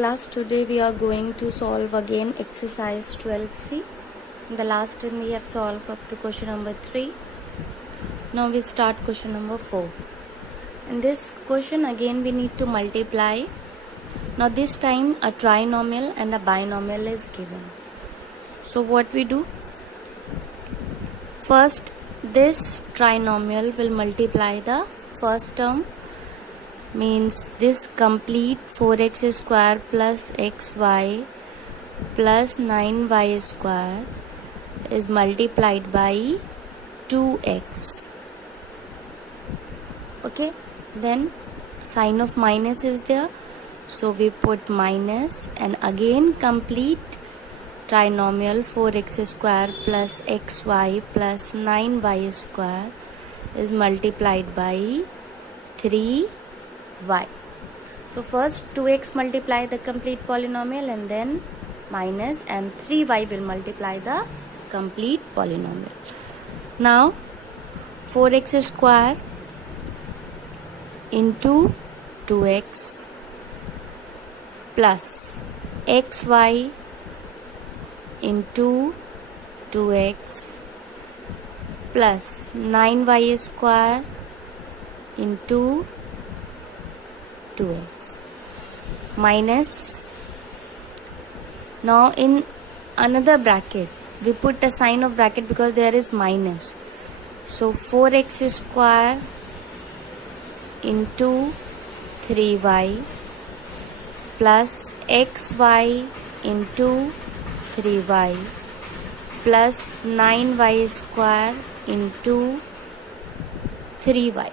class, today we are going to solve again exercise 12C. In the last time we have solved up to question number 3. Now we start question number 4. In this question again we need to multiply. Now this time a trinomial and a binomial is given. So what we do? First this trinomial will multiply the first term, means this complete 4x square plus xy plus 9y square is multiplied by 2x. Okay, then sign of minus is there, so we put minus, and again complete trinomial 4x square plus xy plus 9y square is multiplied by 3y. So first 2x multiply the complete polynomial and then minus, and 3y will multiply the complete polynomial. Now 4x square into 2x plus xy into 2x plus 9y square into 2x minus. Now in another bracket we put a sign of bracket because there is minus. So 4x square into 3y plus xy into 3y plus 9y square into 3y.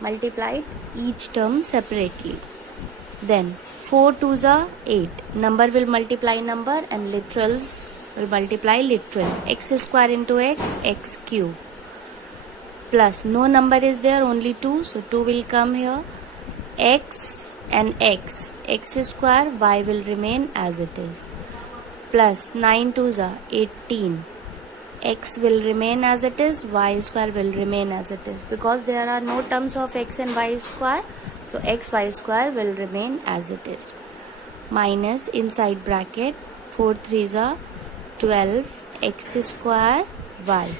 Multiplied each term separately. Then 4 2s are 8. Number will multiply number and literals will multiply literal. X square into x cube. Plus no number is there, only 2, so 2 will come here. X and x square, y will remain as it is. Plus 9 2s are 18. X will remain as it is, y square will remain as it is, because there are no terms of x and y square, so x y square will remain as it is. Minus inside bracket 4 3s are 12 x square y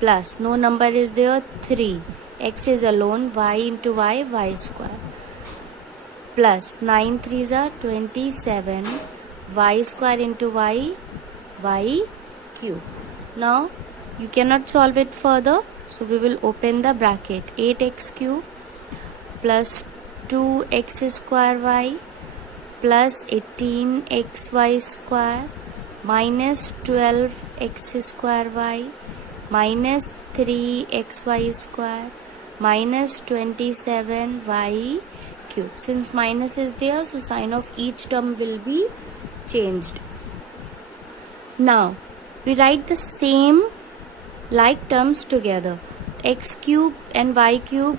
plus no number is there, 3, x is alone, y into y square plus 9 3s are 27 y square into y cube. Now you cannot solve it further, so we will open the bracket. 8x cube plus 2x square y plus 18xy square minus 12x square y minus 3xy square minus 27y cube. Since minus is there, so sign of each term will be changed. Now we write the same like terms together. X cube and y cube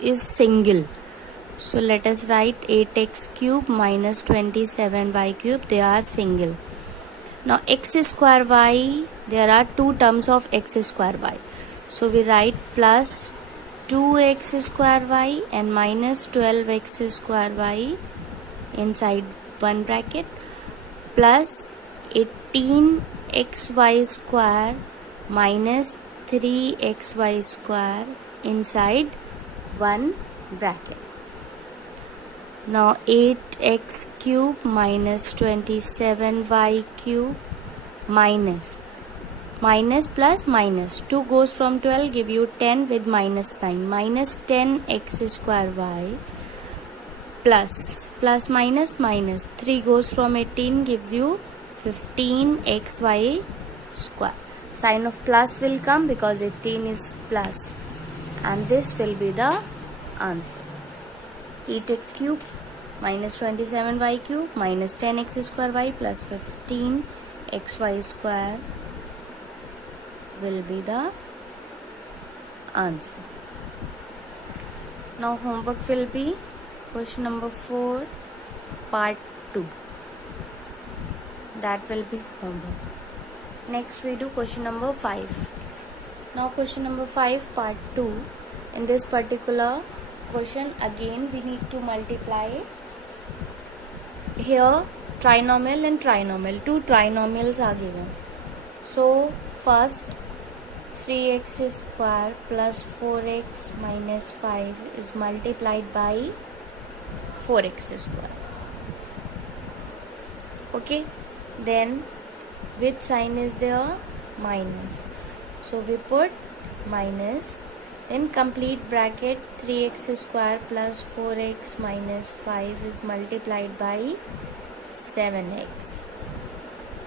is single, so let us write 8x cube minus 27y cube, they are single. Now x square y, there are two terms of x square y, so we write plus 2x square y and minus 12x square y inside one bracket plus 18xy square minus 3xy square inside one bracket. Now 8x cube minus 27y cube minus plus minus 2 goes from 12, give you 10 with minus sign, minus 10x square y plus minus 3 goes from 18, gives you 15xy square. Sign of plus will come because 18 is plus, and this will be the answer. 8x cube minus 27y cube minus 10x square y plus 15xy square will be the answer. Now homework will be question number 4 part 2. That will be homework. Next we do question number 5. Now question number 5 part 2. In this particular question again we need to multiply here trinomial and trinomial, two trinomials are given. So first 3x square plus 4x minus 5 is multiplied by 4x square. Okay, then which sign is there? Minus. So we put minus, then complete bracket 3x square plus 4x minus 5 is multiplied by 7x.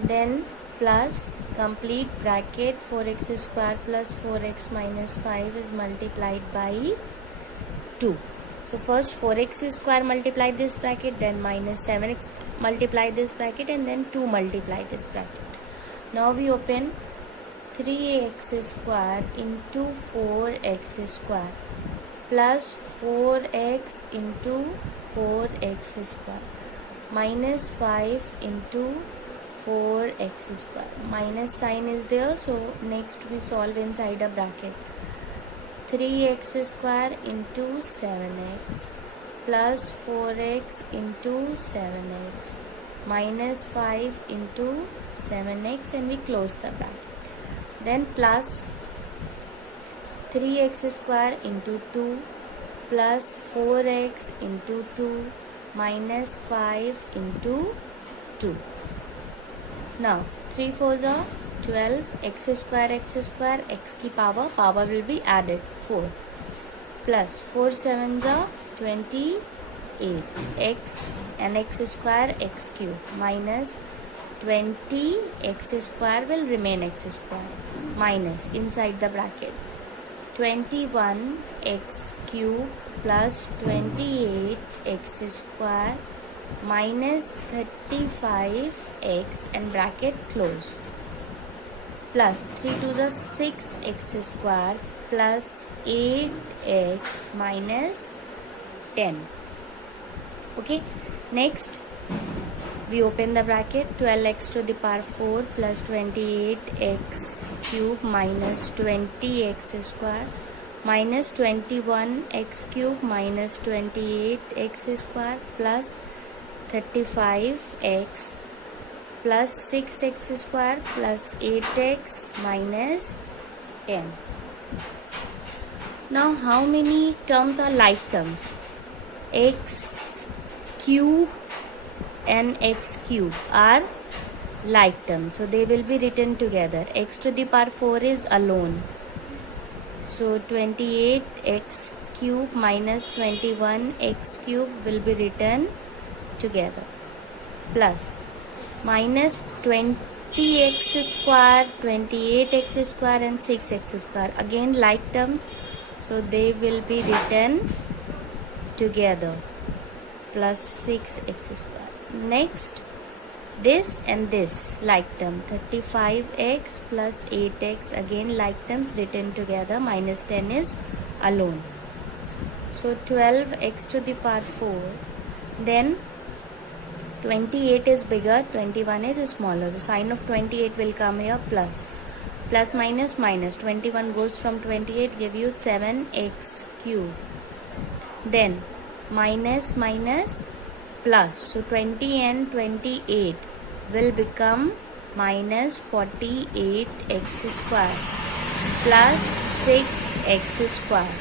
Then plus complete bracket 4x square plus 4x minus 5 is multiplied by 2. So first 4x square multiply this bracket, then minus 7x multiply this bracket, and then 2 multiply this bracket. Now we open 3x square into 4x square plus 4x into 4x square minus 5 into 4x square. Minus sign is there, so next we solve inside a bracket. 3x square into 7x plus 4x into 7x minus 5 into 7x, and we close the bracket. Then plus 3x square into 2 plus 4x into 2 minus 5 into 2. Now 3 4s are 12, x square, x की power will be added 4 plus 4 7s are 28, x and x square x cube minus 20 x square will remain x square minus inside the bracket 21 x cube plus 28 x square minus 35x and bracket close plus 3 to the 6x square plus 8x minus 10. Okay, next we open the bracket 12x to the power 4 plus 28x cube minus 20x square minus 21x cube minus 28x square plus 35x plus 6x square plus 8x minus 10. Now how many terms are like terms? X cube and x cube are like terms, so they will be written together. X to the power 4 is alone, so 28x cube minus 21x cube will be written together plus minus 20x square, 28x square and 6x square, again like terms, so they will be written together plus 6x square. Next this and this like term 35x plus 8x, again like terms written together, minus 10 is alone, so 12x to the power 4, then 28 is bigger, 21 is smaller, so sign of 28 will come here, plus minus minus 21 goes from 28, give you 7x cube, then minus minus plus, so 20 and 28 will become minus 48x square plus 6x square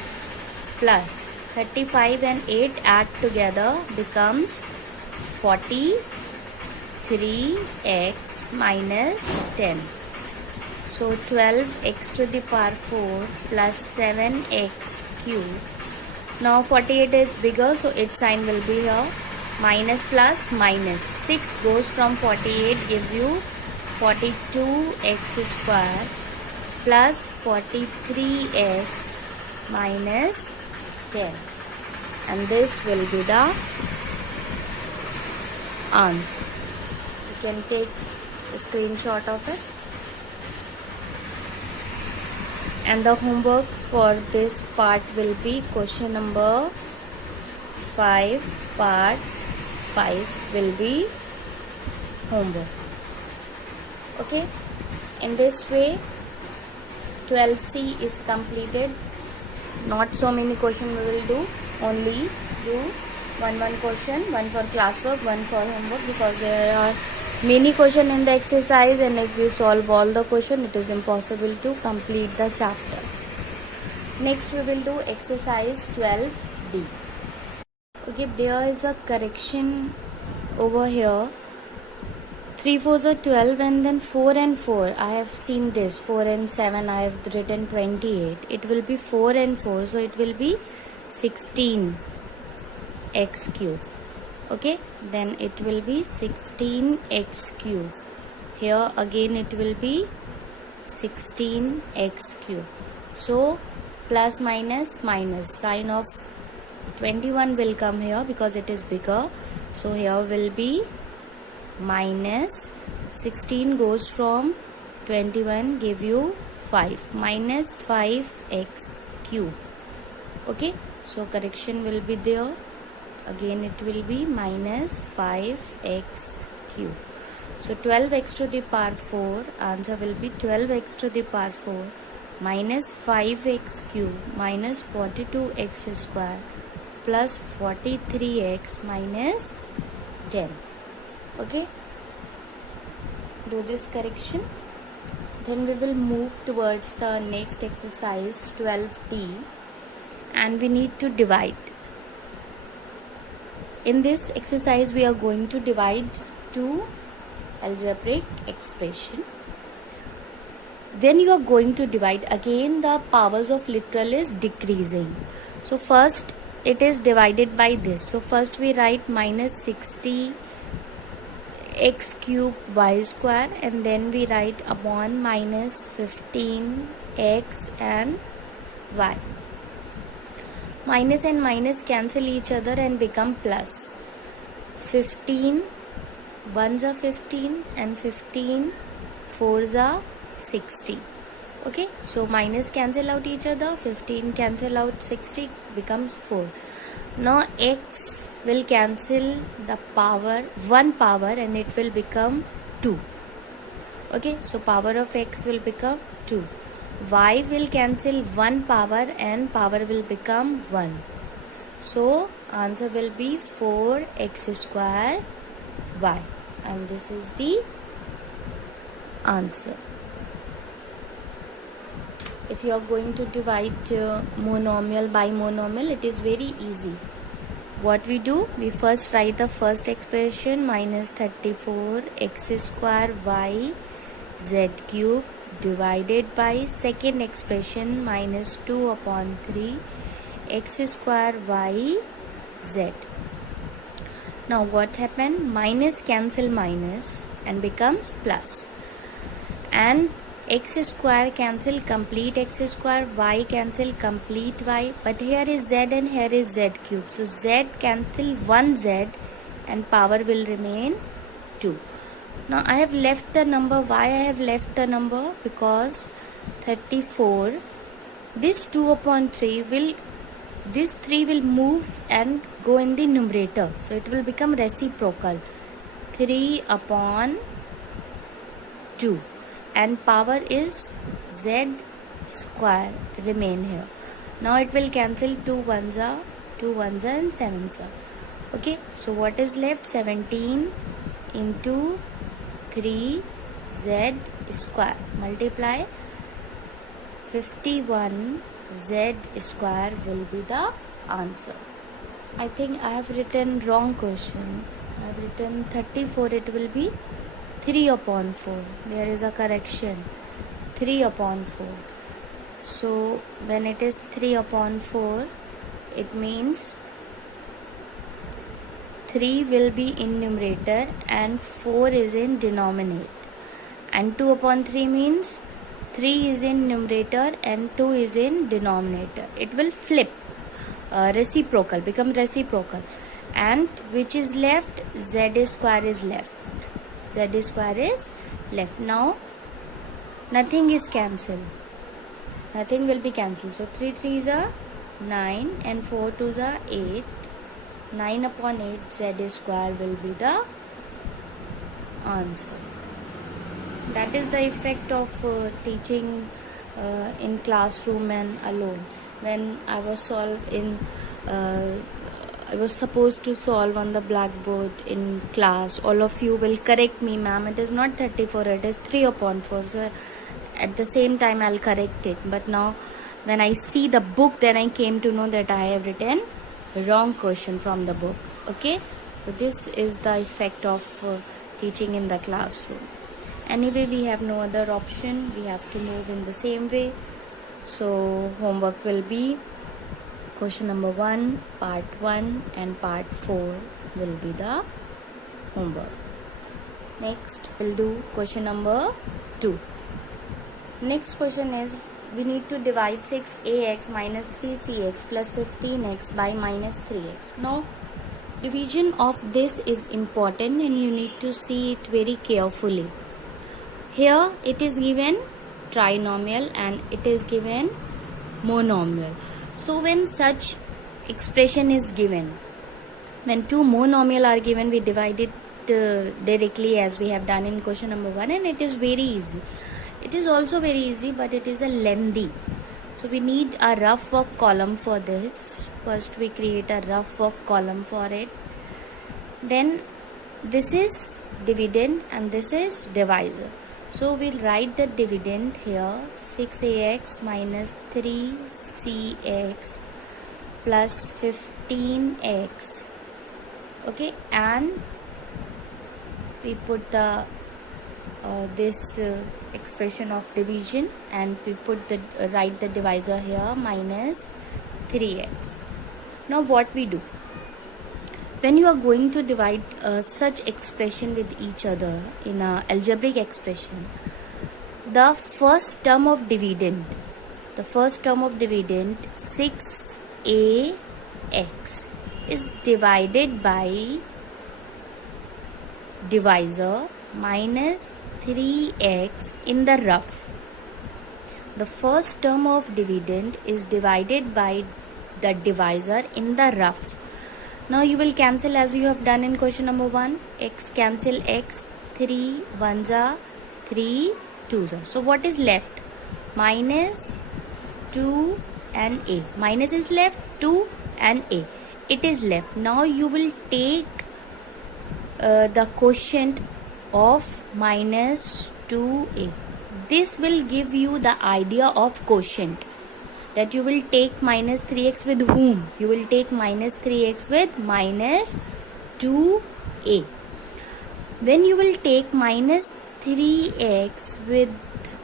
plus 35 and 8 add together becomes 43x minus 10. So 12x to the power 4 plus 7x cube. Now 48 is bigger, so its sign will be here. Minus plus minus. 6 goes from 48 gives you 42x square plus 43x minus 10. And this will be the answer. You can take a screenshot of it. And the homework for this part will be question number 5, part 5 will be homework. Okay, in this way 12C is completed. Not so many questions we will do, only do one question, one for classwork, one for homework, because there are many question in the exercise, and if we solve all the question, it is impossible to complete the chapter. Next we will do exercise 12D. Okay, there is a correction over here. 3 4s are 12, and then 4 and 4. I have seen this. 4 and 7, I have written 28. It will be 4 and 4, so it will be 16 x cube. Okay, then it will be 16 x cube. Here again it will be 16 x cube. So plus minus minus, sign of 21 will come here because it is bigger. So here will be minus 16 goes from 21, give you 5, minus 5x cube. Okay, so correction will be there. Again it will be minus 5x cube. So 12x to the power 4, answer will be 12x to the power 4 minus 5x cube minus 42x square plus 43x minus 10. Okay, do this correction. Then we will move towards the next exercise 12D, and we need to divide. In this exercise we are going to divide two algebraic expression. When you are going to divide, again the powers of literal is decreasing. So first it is divided by this. So first we write minus 60 x cube y square, and then we write upon minus 15 x and y. Minus and minus cancel each other and become plus. 15 ones are 15 and 15 fours are 60. Okay, so minus cancel out each other, 15 cancel out 60, becomes 4. Now x will cancel the power, one power, and it will become 2. Okay, so power of x will become 2. Y will cancel one power and power will become 1. So answer will be 4x square y, and this is the answer. If you are going to divide monomial by monomial, it is very easy. What we do, we first write the first expression minus 34 x square y z cube divided by second expression minus 2 upon 3 x square y z. Now what happened? Minus cancel minus and becomes plus, and x square cancel complete x square, y cancel complete y, but here is z and here is z cube. So z cancel one z and power will remain 2. Now I have left the number. Why I have left the number? Because 34, this 2 upon 3 will, this 3 will move and go in the numerator. So it will become reciprocal. 3 upon 2. And power is z square remain here. Now it will cancel 2 ones are, 2 ones are, and 7s are. Okay, so what is left? 17 into 3 z square multiply 51 z square will be the answer. I think I have written wrong question. I have written 34, it will be 3 upon 4. There is a correction. 3 upon 4. So when it is 3 upon 4, it means 3 will be in numerator and 4 is in denominator. And 2 upon 3 means 3 is in numerator and 2 is in denominator. It will flip, reciprocal, become reciprocal. And which is left? Z square is left. Z square is left. Now nothing is cancelled. Nothing will be cancelled. So 3 3s are 9 and 4 2s are 8. 9 upon 8 z square will be the answer. That is the effect of teaching in classroom and alone. When I was solved in I was supposed to solve on the blackboard in class. All of you will correct me, ma'am. It is not 34, it is 3 upon 4. So at the same time, I'll correct it. But now, when I see the book, then I came to know that I have written wrong question from the book. Okay? So this is the effect of teaching in the classroom. Anyway, we have no other option. We have to move in the same way. So homework will be question number 1, part 1 and part 4 will be the homework. Next, we'll do question number 2. Next question is, we need to divide 6ax minus 3cx plus 15x by minus 3x. Now, division of this is important and you need to see it very carefully. Here, it is given trinomial and it is given monomial. So when such expression is given, when two monomial are given, we divide it directly as we have done in question number 1, and it is very easy. It is also very easy, but it is a lengthy. So we need a rough work column for this. First we create a rough work column for it. Then this is dividend and this is divisor. So we'll write the dividend here, 6ax minus 3cx plus 15x. Okay, and we put the this expression of division, and we put the write the divisor here, minus 3x. Now what we do? When you are going to divide such expression with each other in a algebraic expression, the first term of dividend 6ax is divided by divisor minus 3x in the rough. The first term of dividend is divided by the divisor in the rough. Now you will cancel as you have done in question number 1. X cancel x, 3 1s are 3 2s are. So what is left? Minus 2 and a. Minus is left, 2 and a. It is left. Now you will take the quotient of minus 2a. This will give you the idea of quotient. That you will take minus 3x with whom? You will take minus 3x with minus 2a. When you will take minus 3x with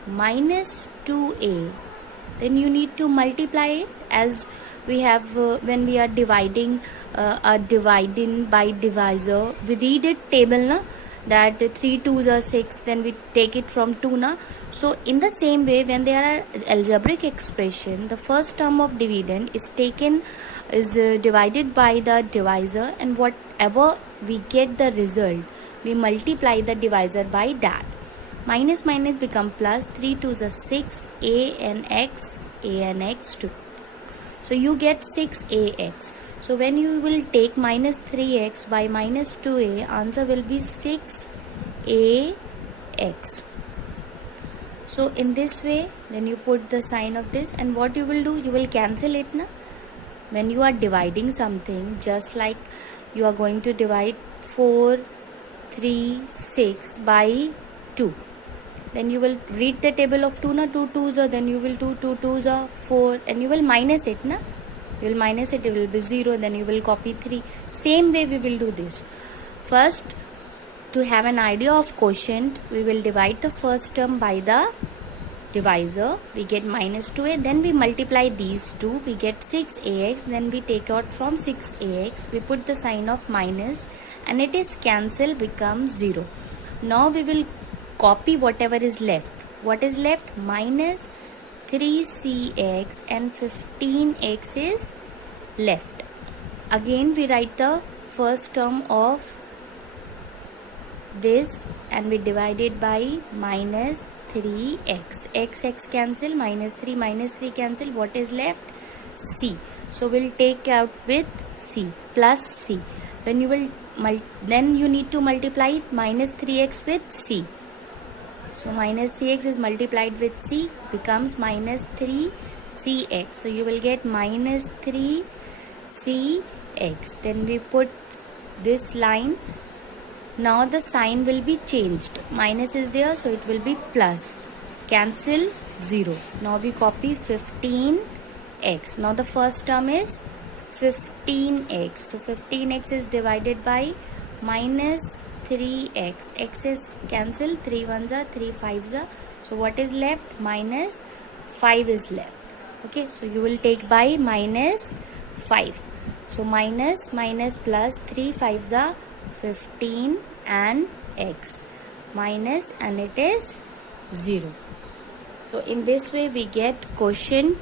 minus 2a, then you need to multiply it, as we have when we are dividing dividing by divisor. We read it table, na, that 3 2s are 6, then we take it from 2, na. So in the same way, when there are algebraic expression, the first term of dividend is divided by the divisor, and whatever we get the result, we multiply the divisor by that. Minus minus become plus, 3 2s are 6, a and x 2. So you get 6ax. So when you will take minus 3x by minus 2a, answer will be 6ax. So in this way, then you put the sign of this, and what you will do, you will cancel it, na? When you are dividing something, just like you are going to divide 4 3 6 by 2, then you will read the table of 2, na, 2 2s are, then you will do 2 2s are 4, and you will minus it, na. You will minus it, it will be 0, then you will copy 3. Same way we will do this. First, to have an idea of quotient, we will divide the first term by the divisor. We get minus 2a, then we multiply these two, we get 6ax, then we take out from 6ax, we put the sign of minus, and it is cancel, becomes 0. Now we will copy whatever is left. What is left? Minus 3cx and 15x is left. Again we write the first term of this, and we divide it by minus 3x. X cancel, minus 3 cancel. What is left? C. So we'll take out with C, plus C. When you will then you need to multiply minus 3x with C. So minus 3x is multiplied with c, becomes minus 3cx. So you will get minus 3cx x. Then we put this line. Now the sign will be changed. Minus is there, so it will be plus. Cancel 0. Now we copy 15x. Now the first term is 15x. So 15x is divided by minus 3x. X is cancel. 3 ones are 3 5s are. So what is left? Minus 5 is left. Okay, so you will take by minus 5. So minus plus 3 5s are 15 and x minus, and it is 0. So in this way we get quotient.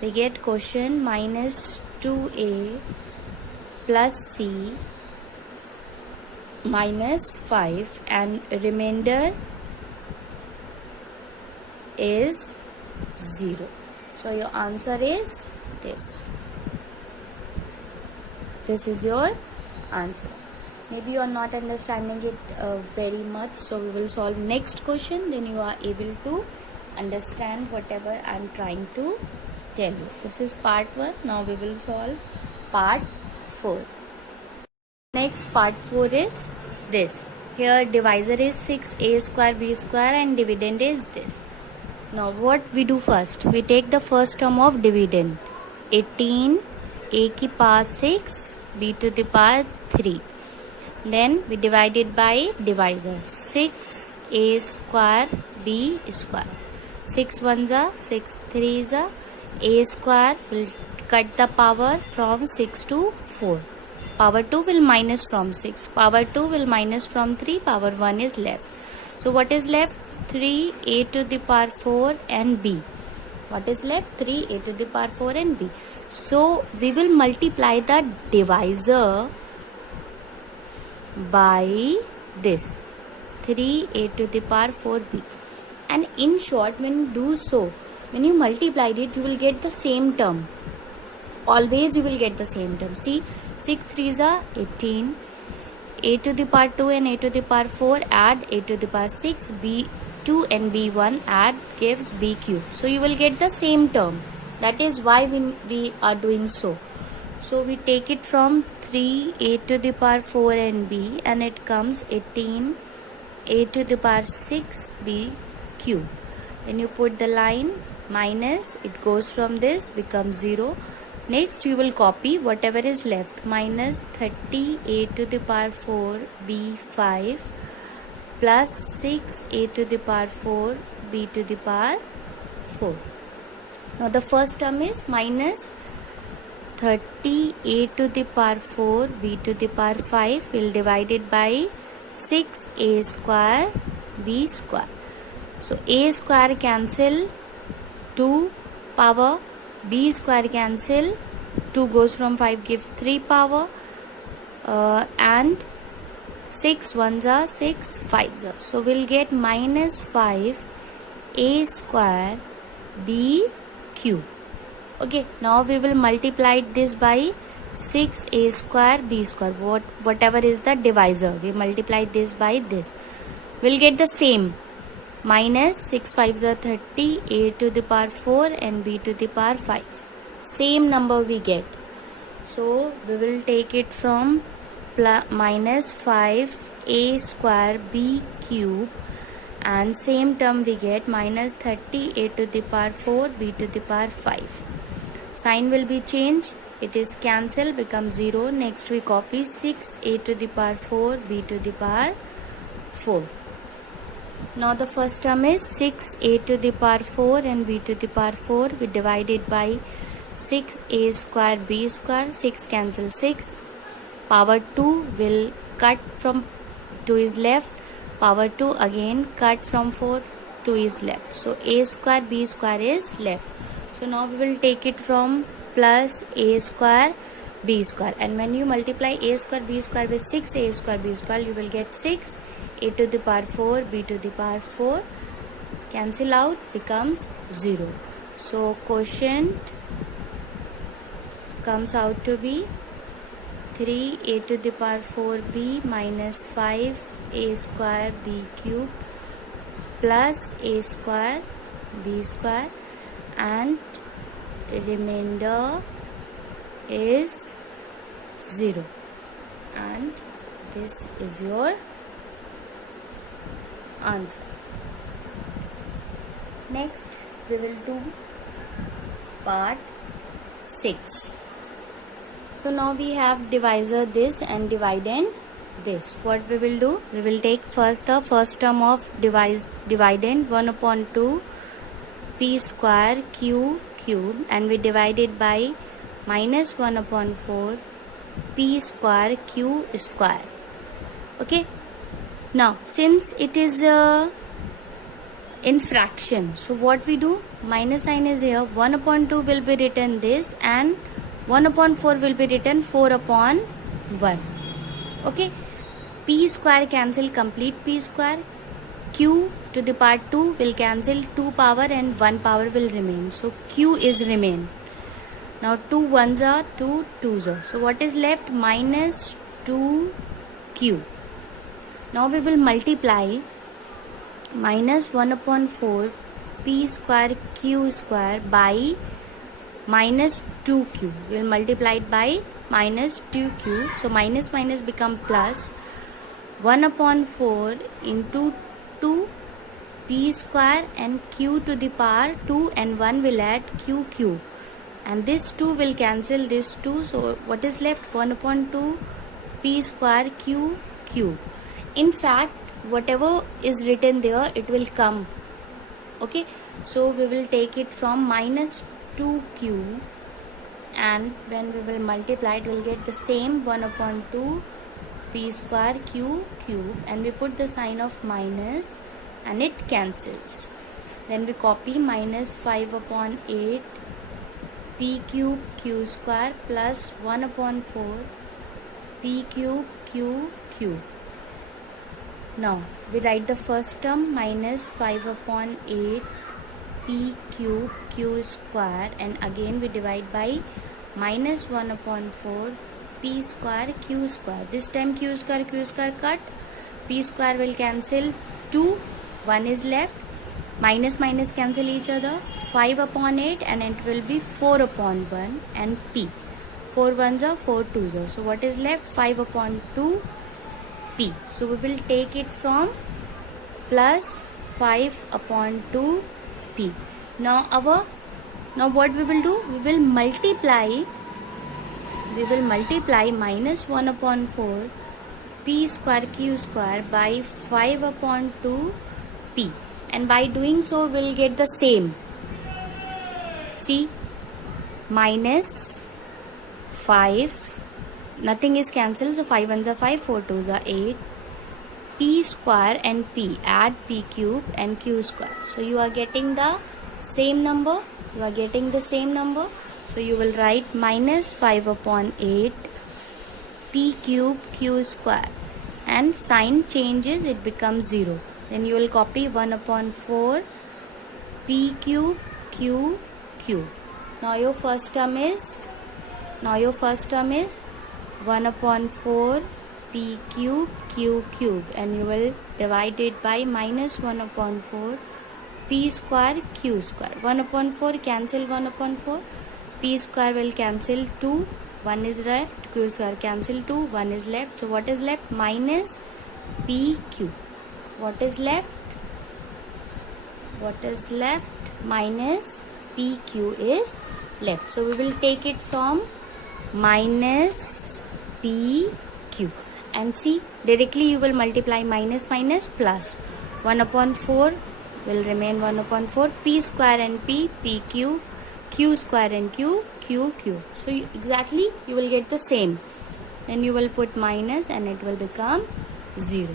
We get quotient minus 2a plus c minus 5, and remainder is 0. So your answer is this. This is your answer. Maybe you are not understanding it very much, so we will solve next question, then you are able to understand whatever I am trying to tell you. This is part 1. Now we will solve part 4. Next, part 4 is this. Here divisor is 6a square b square and dividend is this. Now what we do first? We take the first term of dividend. 18 a की power 6 b to the power 3. Then we divide it by divisor. 6 a square b square. 6 ones are 6 threes are. A square will cut the power from 6 to 4. Power 2 will minus from 6. Power 2 will minus from 3. Power 1 is left. So what is left? 3 a to the power 4 and b. What is left? 3 a to the power 4 and b. So we will multiply the divisor by this 3 a to the power 4b. And in short, when you do so, when you multiply it, you will get the same term. Always you will get the same term. See, 6 threes are 18. A to the power 2 and a to the power 4 add a to the power 6. B2 and B1 add gives B cube. So you will get the same term. That is why we are doing so. So we take it from 3 a to the power 4 and b, and it comes 18 a to the power 6 b cube. Then you put the line minus, it goes from this, becomes 0. Next you will copy whatever is left. Minus 30 a to the power 4 b 5 plus 6 a to the power 4 b to the power 4. Now the first term is minus 30 a to the power 4 b to the power 5. We'll divide it by 6 a square b square. So a square cancel 2 power, b square cancel 2 goes from 5 give 3 power, and 6 ones are 6 5s are. So we'll get minus 5 a square b cube. Okay, now we will multiply this by 6 a square b square. Whatever is the divisor, we multiply this by this. We'll get the same. Minus 6 5s are 30 a to the power 4 and b to the power 5. Same number we get. So we will take it from minus 5 a square b cube, and same term we get minus 30 a to the power 4 b to the power 5. Sign will be changed. It is cancel, becomes 0. Next we copy 6 a to the power 4 b to the power 4. Now the first term is 6 a to the power 4 and b to the power 4. We divide it by 6 a square b square. 6 cancel 6. Power 2 will cut from 2 is left. Power 2 again cut from 4, 2 is left. So a square b square is left. So now we will take it from plus a square b square, and when you multiply a square b square with 6 a square b square, you will get 6 a to the power 4 b to the power 4. Cancel out, becomes 0. So quotient comes out to be 3 a to the power 4b minus 5 a square b cube plus a square b square, and remainder is 0, and this is your answer. Next we will do part 6. So now we have divisor this and dividend this. What we will do? We will take first the first term of dividend 1 upon 2 p square q cube, and we divide it by minus 1 upon 4 p square q square. Okay. Now since it is in fraction, so what we do? Minus sign is here. 1 upon 2 will be written this, and 1 upon 4 will be written 4 upon 1. Okay. P square cancel complete p square. Q to the power 2 will cancel 2 power and 1 power will remain. So Q is remain. Now 2 ones are 2 twos are. So what is left? Minus 2Q. Now we will multiply minus 1 upon 4 p square q square by minus 2q. We will multiply it by minus 2q. So minus minus become plus. 1 upon 4 into 2 p square and q to the power 2, and 1 will add q, and this 2 will cancel this 2. So what is left? 1 upon 2 p square q. In fact, whatever is written there, it will come. Okay, so we will take it from minus 2q, and when we will multiply it, we will get the same 1 upon 2 p square q cube, and we put the sign of minus and it cancels. Then we copy minus 5 upon 8 p cube q square plus 1 upon 4 p cube q cube. Now we write the first term minus 5 upon 8 p cube q square, and again we divide by minus 1 upon 4 p square q square. This time q square cut, p square will cancel 2, 1 is left, minus minus cancel each other, 5 upon 8 and it will be 4 upon 1 and p. 4 ones are 4 twos are. So what is left? 5 upon 2 p. So we will take it from plus 5 upon 2 p. Now what we will do? We will multiply minus 1 upon 4 p square q square by 5 upon 2 p, and by doing so we will get the same. See, minus 5, nothing is cancelled, so 5 ones are 5, 4 twos are 8, p square and p, add p cube and q square. So you are getting the same number. So you will write minus 5 upon 8 p cube q square, and sign changes, it becomes 0. Then you will copy 1 upon 4 p cube q cube. Now your first term is 1 upon 4 p cube q cube, and you will divide it by minus 1 upon 4 p square q square. 1 upon 4 cancel 1 upon 4, p square will cancel 2, 1 is left, q square cancel 2, 1 is left. So what is left? Minus pq. What is left? Minus pq is left. So we will take it from minus pq, and see, directly you will multiply minus minus plus. 1 upon 4 will remain 1 upon 4 p square and p q square and q. So exactly you will get the same. Then you will put minus and it will become 0.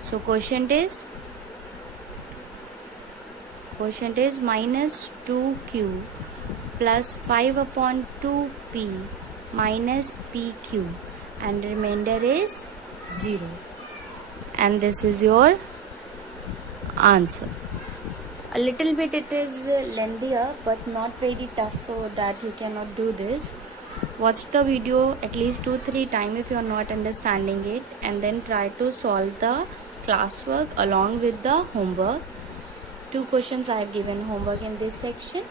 So quotient is minus 2q plus 5 upon 2p minus pq, and remainder is 0. And this is your answer. A little bit it is lengthier, but not very tough, so that you cannot do this. Watch the video at least 2-3 times if you are not understanding it, and then try to solve the classwork along with the homework. 2 questions I have given homework in this section.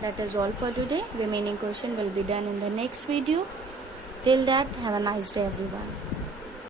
That is all for today. Remaining question will be done in the next video. Till that, have a nice day everyone.